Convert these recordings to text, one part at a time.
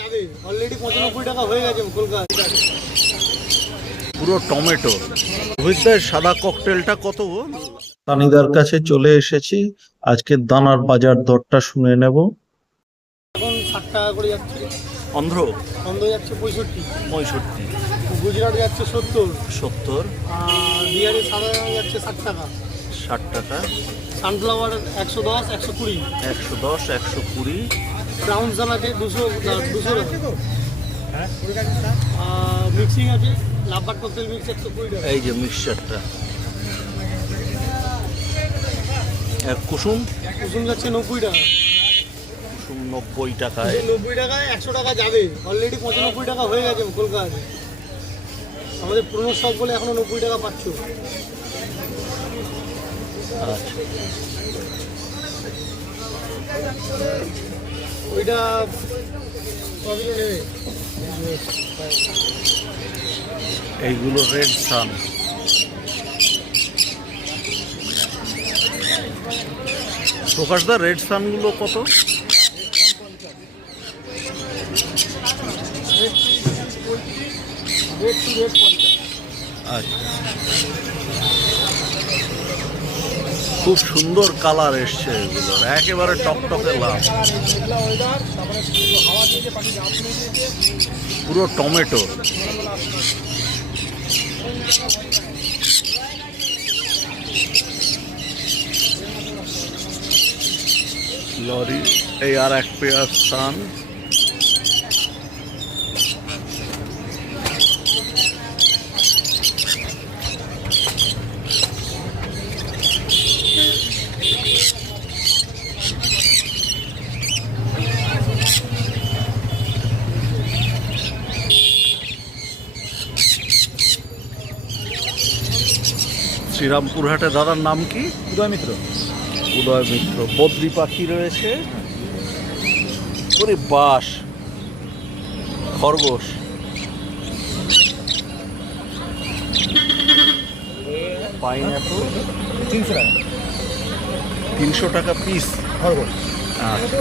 যাবে অলরেডি 95 টাকা হয়ে গেছে কলকাতা। পুরো টমেটো। রোহিতদার সাদা ককটেলটা কত গো? তানিদার কাছে চলে এসেছি, আজকের দানার বাজার দরটা শুনে নেব। এখন 60 টাকা করে যাচ্ছে। অন্ধ্র অন্ধ্র যাচ্ছে 65, গুজরাট যাচ্ছে 70, আর বিহারে সাদা যাচ্ছে 60 টাকা। 60 টাকা, সানফ্লাওয়ার 110, 120, 110, 120, ব্রাউন সাল আছে 200 টাকা। মিক্সিং আছে লাভবার ককটেল মিক্স 120 টাকা। এই যে মিক্সচারটা। আর কুসুম কুসুম যাচ্ছে 90 টাকা। কুসুম 90 টাকায়। 90 টাকায় 100 টাকা যাবে অলরেডি 95 টাকা হয়ে গেছে কলকাতায়। আমাদের পুরনো স্টক বলে এখনো 90 টাকা পাচ্ছ। আচ্ছা, ওইটা কতগুলো নেবে? এইগুলো রেড সান। প্রকাশদা রেড সানগুলো কত? আচ্ছা, খুব সুন্দর কালার এসছে এগুলোর, একেবারে টকটকে লাল, পুরো টমেটো। লরি, এই আর এক পেয়ার সান। শ্রীরামপুরহাটে দাদার নাম কি? উদয় মিত্র। উদয় মিত্র। বদ্রি পাখি রয়েছে, ওরে বাস, খরগোশ। পাইনঅ্যাপল 300 টাকা 300 টাকা পিস। খরগোশ। আচ্ছা,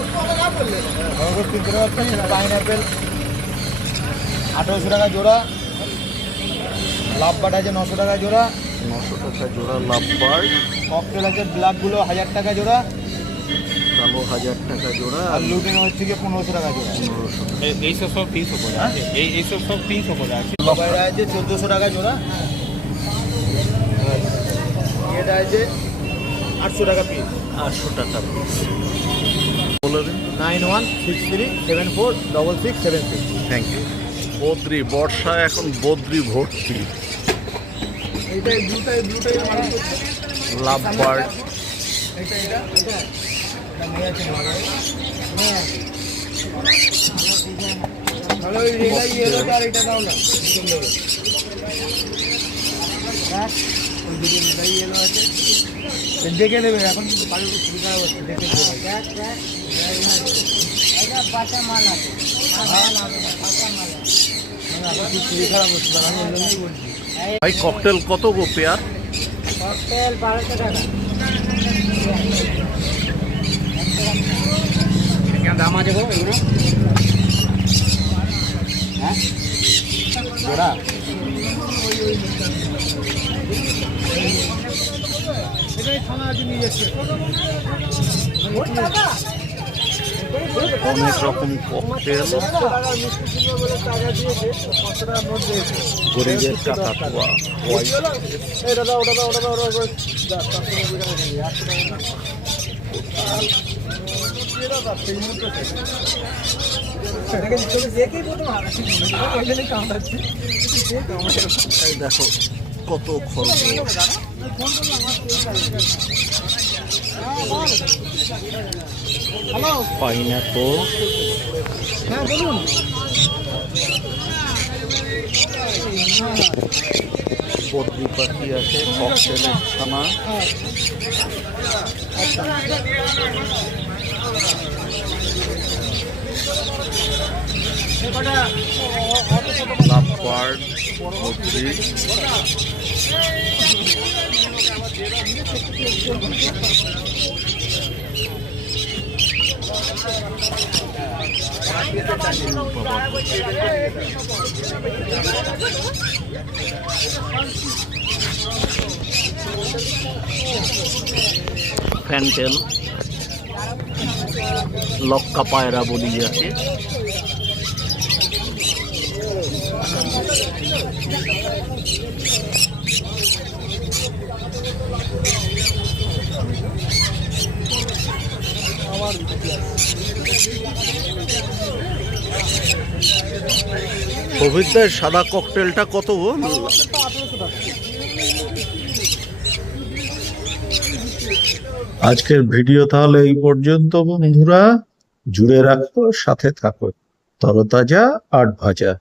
খরগোশ 300 টাকা পিস। পাইনঅ্যাপেল 1800 টাকা জোড়া। লাভবার্ড আছে 900 টাকা জোড়া। 900 টাকা জোড়া লাভবার্ড। ককটেল আছে ব্ল্যাকগুলো 1000 টাকা জোড়া। কালো 1000 টাকা জোড়া। আর লুটিন হচ্ছে গিয়ে 1500 টাকা জোড়া। 1500 টাকা। এইসব সব 300 করে আছে, এইসব সব 300 করে আছে। বাইরে আছে 1400 টাকা জোড়া। এটা আছে 800 টাকা পিস। 800 টাকা পিস। বলে দিন। 9163746676। Thank you. বদ্রি, বর্ষায় এখন বদ্রি ভর্তি। এইটাই ব্লুটাই লাভবার্ড, ভালো এটাই এলো আর এটা দাও না। ওই দুটো এটাই এলো আছে দেখে নেবে এখন কিন্তু পানির সুবিধা হচ্ছে দেখে নেবে। বাচ্চা মাল আছে খারাপ হচ্ছে আমি ওই জন্যই বলছি। ভাই ককটেল কত গো পেয়ার? ককটেল 1200 টাকা। দাম আছে গো এগুলো? হ্যাঁ জোড়া সেটাই থানা আজ নিয়ে যাচ্ছে। অনেক রকম ককটেল। গরিবের কাকাতুয়া, হোয়াইট। এই দেখো কত খরগোশ। পাইনঅ্যাপল। হ্যাঁ বলুন। বদ্রি পাখি আছে, ককটেলের ছানা। লাভবার্ড, বদ্রি। ফ্যান্টেল লক্কা পায়রা বলি যাকে। প্রবীরদার সাদা ককটেলটা কত গো? আজকের ভিডিও তাহলে এই পর্যন্ত বন্ধুরা, জুড়ে রাখো, সাথে থাকো, তরতাজা আট ভাজা।